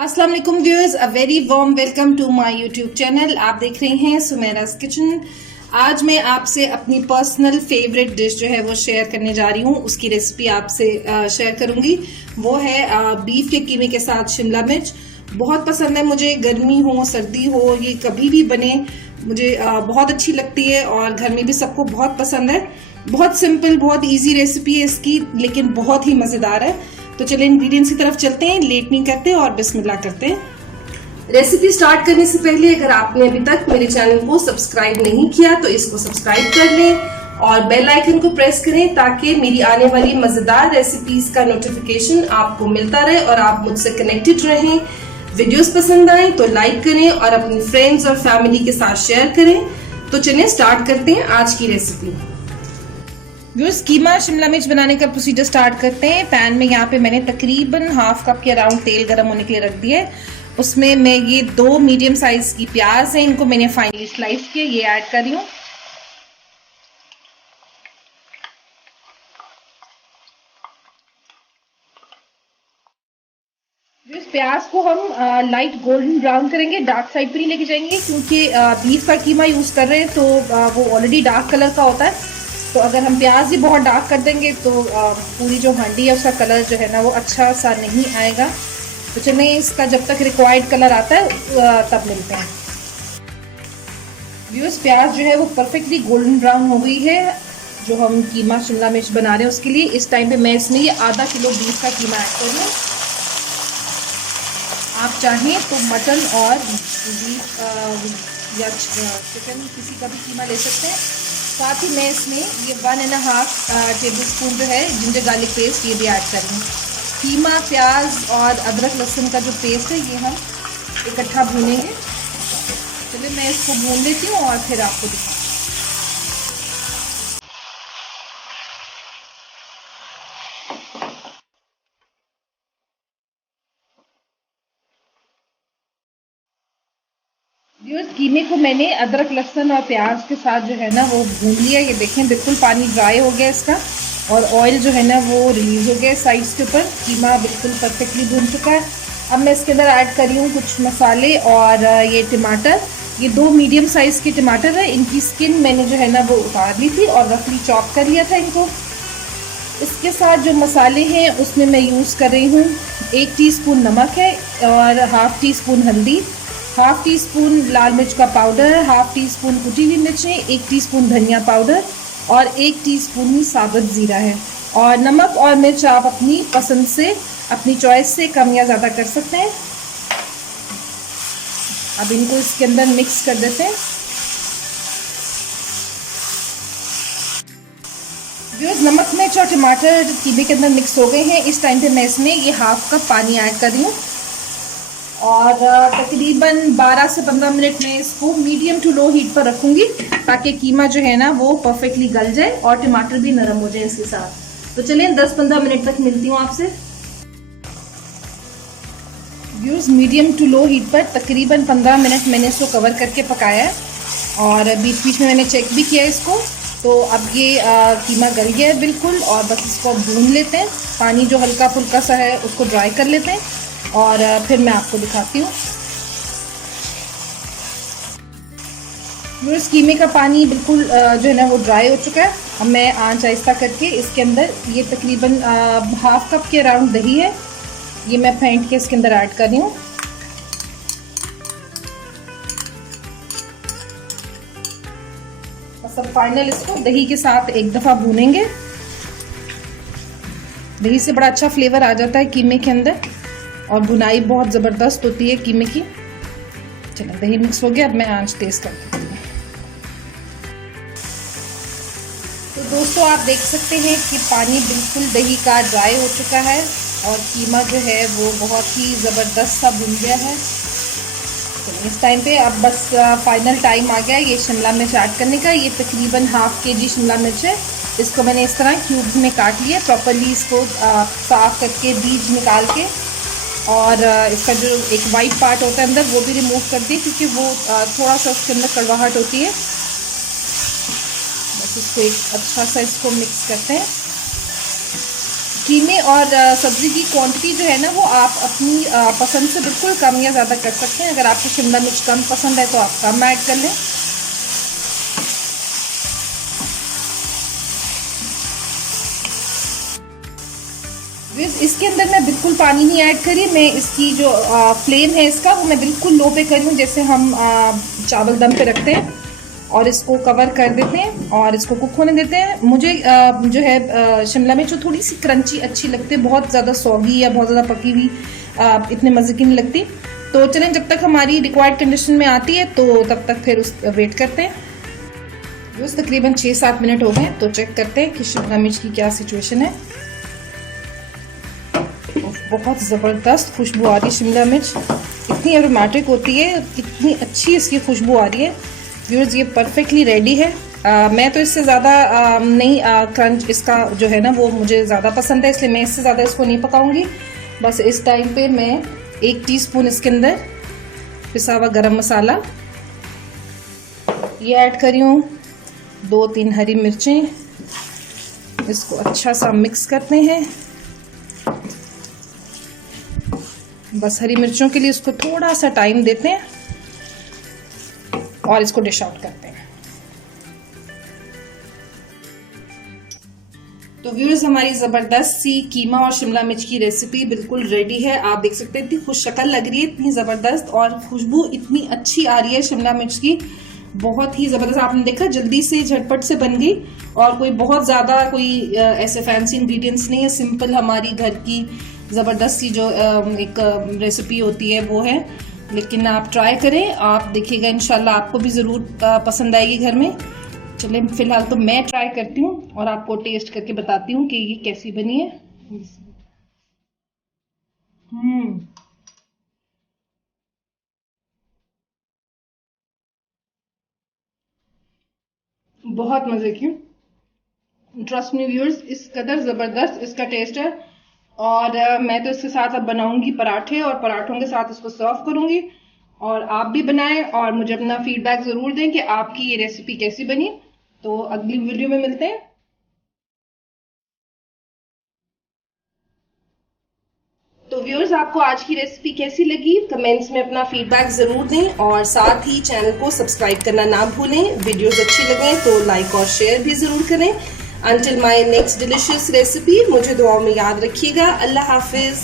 अस्सलाम वालेकुम viewers, a very warm welcome to my YouTube channel. आप देख रहे हैं सुमेरा's किचन। आज मैं आपसे अपनी पर्सनल फेवरेट डिश जो है वो शेयर करने जा रही हूँ। उसकी रेसिपी आपसे शेयर करूंगी। वो है बीफ के कीमे के साथ शिमला मिर्च। बहुत पसंद है मुझे, गर्मी हो सर्दी हो ये कभी भी बने मुझे बहुत अच्छी लगती है और घर में भी सबको बहुत पसंद है। बहुत सिंपल बहुत इजी रेसिपी है इसकी, लेकिन बहुत ही मजेदार है। तो चलिए इंग्रेडिएंट्स की तरफ चलते हैं, लेट नहीं करते और बिस्मिल्लाह करते हैं। रेसिपी स्टार्ट करने से पहले अगर आपने अभी तक मेरे चैनल को सब्सक्राइब नहीं किया तो इसको सब्सक्राइब कर लें और बेल आइकन को प्रेस करें ताकि मेरी आने वाली मजेदार रेसिपीज का नोटिफिकेशन आपको मिलता रहे और आप मुझसे कनेक्टेड रहें। वीडियोस पसंद आए तो लाइक करें और अपनी फ्रेंड्स और फैमिली के साथ शेयर करें। तो चलिए स्टार्ट करते हैं आज की रेसिपी। व्यूअर्स, कीमा शिमला मिर्च बनाने का प्रोसीजर स्टार्ट करते हैं। पैन में यहाँ पे मैंने तकरीबन हाफ कप के अराउंड तेल गरम होने के लिए रख दिया है। उसमें मैं ये 2 मीडियम साइज की प्याज हैं, इनको मैंने फाइनली स्लाइस किया, ये ऐड कर रही हूँ। प्याज को हम लाइट गोल्डन ब्राउन करेंगे, डार्क साइड पे नहीं लेके जाएंगे क्योंकि बीफ का कीमा यूज कर रहे हैं तो वो ऑलरेडी डार्क कलर का होता है। तो अगर हम प्याज ही बहुत डार्क कर देंगे तो पूरी जो हांडी है उसका कलर जो है ना वो अच्छा सा नहीं आएगा। तो चलिए इसका जब तक रिक्वायर्ड कलर आता है तब मिलते हैं। व्यूअर्स, प्याज जो है वो परफेक्टली गोल्डन ब्राउन हो गई है। जो हम कीमा शिमला मिर्च बना रहे हैं उसके लिए इस टाइम पे मैं इसमें ये आधा किलो बीफ का कीमा ऐड कर रही हूँ। आप चाहें तो मटन और बीफ या चिकन किसी का भी कीमा ले सकते हैं। साथ ही मैं इसमें ये 1.5 टेबल स्पून जो है जिंजर गार्लिक पेस्ट ये भी ऐड कर रही हूँ। कीमा, प्याज और अदरक लहसुन का जो पेस्ट है ये हम इकट्ठा भूनेंगे। चलिए मैं इसको भून लेती हूँ और फिर आपको दिखाऊँ। कीमे को मैंने अदरक लहसुन और प्याज के साथ जो है ना वो भून लिया। ये देखें बिल्कुल पानी ड्राई हो गया इसका और ऑयल जो है ना वो रिलीज हो गया साइड्स के ऊपर। कीमा बिल्कुल परफेक्टली भून चुका है। अब मैं इसके अंदर ऐड कर रही हूँ कुछ मसाले और ये टमाटर। ये 2 मीडियम साइज़ के टमाटर है, इनकी स्किन मैंने जो है ना वो उतार ली थी और रफली चॉप कर लिया था इनको। इसके साथ जो मसाले हैं उसमें मैं यूज़ कर रही हूँ 1 टीस्पून नमक है और हाफ़ टी स्पून हल्दी, हाफ़ टी स्पून लाल मिर्च का पाउडर, हाफ़ टी स्पून कुटी हुई मिर्चें, 1 टीस्पून धनिया पाउडर और 1 टीस्पून ही साबुत ज़ीरा है। और नमक और मिर्च आप अपनी पसंद से, अपनी चॉइस से कम या ज़्यादा कर सकते हैं। अब इनको इसके अंदर मिक्स कर देते हैं। नमक मिर्च और टमाटर कीमे के अंदर मिक्स हो गए हैं। इस टाइम पे मैं इसमें ये हाफ़ कप पानी ऐड कर रही हूँ और तकरीबन 12 से 15 मिनट में इसको मीडियम टू लो हीट पर रखूंगी ताकि कीमा जो है ना वो परफेक्टली गल जाए और टमाटर भी नरम हो जाए इसके साथ। तो चलिए 10-15 मिनट तक मिलती हूँ आपसे। Viewers, medium to low heat पर तकरीबन 15 मिनट मैंने इसको कवर करके पकाया है और बीच बीच में मैंने चेक भी किया इसको। तो अब ये कीमा गल गया है बिल्कुल और बस इसको भून लेते हैं। पानी जो हल्का फुल्का सा है उसको ड्राई कर लेते हैं और फिर मैं आपको दिखाती हूँ। इस कीमे का पानी बिल्कुल जो है ना वो ड्राई हो चुका है। अब मैं आंच आहिस्ता करके इसके अंदर ये तकरीबन हाफ कप के अराउंड दही है, ये मैं फेंट के इसके अंदर ऐड कर रही हूँ। बस अब फाइनल इसको दही के साथ एक दफ़ा भूनेंगे। दही से बड़ा अच्छा फ्लेवर आ जाता है कीमे के अंदर और भुनाई बहुत ज़बरदस्त होती है कीमे की। चलो दही मिक्स हो गया, अब मैं आंच तेज़ कर देती हूँ। तो दोस्तों आप देख सकते हैं कि पानी बिल्कुल दही का ड्राई हो चुका है और कीमा जो है वो बहुत ही ज़बरदस्त सा भुन गया है। चलो इस टाइम पे अब बस फाइनल टाइम आ गया ये शिमला मिर्च ऐड करने का। ये तकरीबन हाफ़ केजी शिमला मिर्च है। इसको मैंने इस तरह क्यूब्स में काट लिया प्रॉपरली, इसको साफ़ करके बीज निकाल के और इसका जो एक वाइट पार्ट होता है अंदर वो भी रिमूव कर दिए क्योंकि वो थोड़ा सा उसके अंदर कड़वाहट होती है। बस इसको एक अच्छा सा इसको मिक्स करते हैं। कीमे और सब्ज़ी की क्वांटिटी जो है ना वो आप अपनी पसंद से बिल्कुल कम या ज़्यादा कर सकते हैं। अगर आपको शिमला मिर्च कम पसंद है तो आप कम ऐड कर लें। इसके अंदर मैं बिल्कुल पानी नहीं ऐड करी, मैं इसकी जो फ्लेम है इसका वो मैं बिल्कुल लो पे करी हूँ, जैसे हम चावल दम पे रखते हैं, और इसको कवर कर देते हैं और इसको कुक होने देते हैं। मुझे जो है शिमला मिर्च थोड़ी सी क्रंची अच्छी लगती है, बहुत ज़्यादा सॉगी या बहुत ज़्यादा पकी हुई इतने मज़े की नहीं लगती। तो चलें, जब तक हमारी रिक्वायर्ड कंडीशन में आती है तो तब तक फिर उस वेट करते हैं। बस तकरीबन 6-7 मिनट हो गए, तो चेक करते हैं कि शिमला मिर्च की क्या सिचुएशन है। बहुत ज़बरदस्त खुशबू आ रही है, शिमला मिर्च इतनी एरोमेटिक होती है, कितनी अच्छी इसकी खुशबू आ रही है। व्यूअर्स ये परफेक्टली रेडी है। मैं तो इससे ज़्यादा नहीं, क्रंच इसका जो है ना वो मुझे ज़्यादा पसंद है, इसलिए मैं इससे ज़्यादा इसको नहीं पकाऊंगी। बस इस टाइम पे मैं 1 टीस्पून इसके अंदर पिसा हुआ गरम मसाला ये ऐड करी हूँ, 2-3 हरी मिर्चें, इसको अच्छा सा मिक्स करते हैं। बस हरी मिर्चों के लिए इसको थोड़ा सा टाइम देते हैं और इसको डिश आउट करते हैं। तो व्यूअर्स हमारी ज़बरदस्त सी कीमा और शिमला मिर्च की रेसिपी बिल्कुल रेडी है। आप देख सकते हैं इतनी खुश शक्ल लग रही है, इतनी ज़बरदस्त, और खुशबू इतनी अच्छी आ रही है शिमला मिर्च की, बहुत ही ज़बरदस्त। आपने देखा जल्दी से झटपट से बन गई, और कोई बहुत ज़्यादा कोई ऐसे फैंसी इंग्रेडिएंट्स नहीं है, सिंपल हमारी घर की ज़बरदस्त सी जो एक रेसिपी होती है वो है। लेकिन आप ट्राई करें, आप देखिएगा इंशाल्लाह आपको भी ज़रूर पसंद आएगी घर में। चलें फिलहाल तो मैं ट्राई करती हूँ और आपको टेस्ट करके बताती हूँ कि ये कैसी बनी है। बहुत मज़े की, ट्रस्ट मी व्यूअर्स, इस कदर ज़बरदस्त इसका टेस्ट है। और मैं तो इसके साथ अब बनाऊंगी पराठे, और पराठों के साथ इसको सर्व करूंगी। और आप भी बनाएं और मुझे अपना फीडबैक ज़रूर दें कि आपकी ये रेसिपी कैसी बनी। तो अगली वीडियो में मिलते हैं। तो व्यूअर्स आपको आज की रेसिपी कैसी लगी, कमेंट्स में अपना फीडबैक ज़रूर दें, और साथ ही चैनल को सब्सक्राइब करना ना भूलें। वीडियोस अच्छी लगे तो लाइक और शेयर भी ज़रूर करें। Until my next delicious recipe, मुझे दुआओं में याद रखिएगा। अल्लाह हाफिज़।